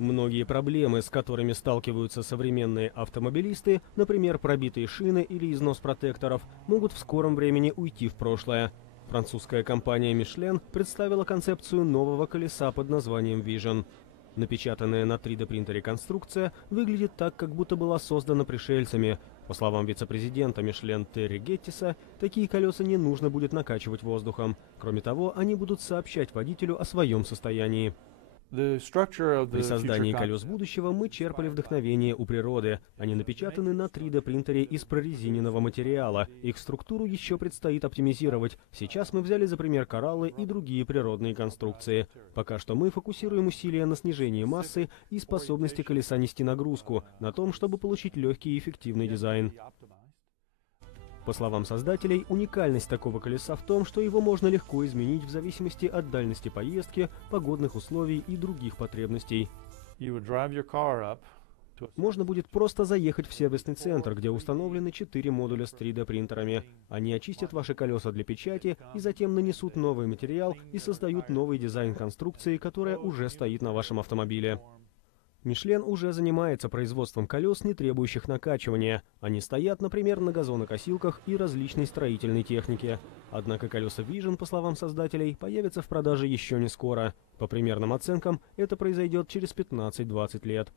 Многие проблемы, с которыми сталкиваются современные автомобилисты, например, пробитые шины или износ протекторов, могут в скором времени уйти в прошлое. Французская компания Michelin представила концепцию нового колеса под названием Vision. Напечатанная на 3D-принтере конструкция выглядит так, как будто была создана пришельцами. По словам вице-президента Michelin Терри Геттиса, такие колеса не нужно будет накачивать воздухом. Кроме того, они будут сообщать водителю о своем состоянии. При создании колес будущего мы черпали вдохновение у природы. Они напечатаны на 3D-принтере из прорезиненного материала. Их структуру еще предстоит оптимизировать. Сейчас мы взяли за пример кораллы и другие природные конструкции. Пока что мы фокусируем усилия на снижении массы и способности колеса нести нагрузку, на том, чтобы получить легкий и эффективный дизайн. По словам создателей, уникальность такого колеса в том, что его можно легко изменить в зависимости от дальности поездки, погодных условий и других потребностей. Можно будет просто заехать в сервисный центр, где установлены 4 модуля с 3D-принтерами. Они очистят ваши колеса для печати и затем нанесут новый материал и создают новый дизайн конструкции, которая уже стоит на вашем автомобиле. Michelin уже занимается производством колес, не требующих накачивания. Они стоят, например, на газонокосилках и различной строительной технике. Однако колеса Vision, по словам создателей, появятся в продаже еще не скоро. По примерным оценкам, это произойдет через 15-20 лет.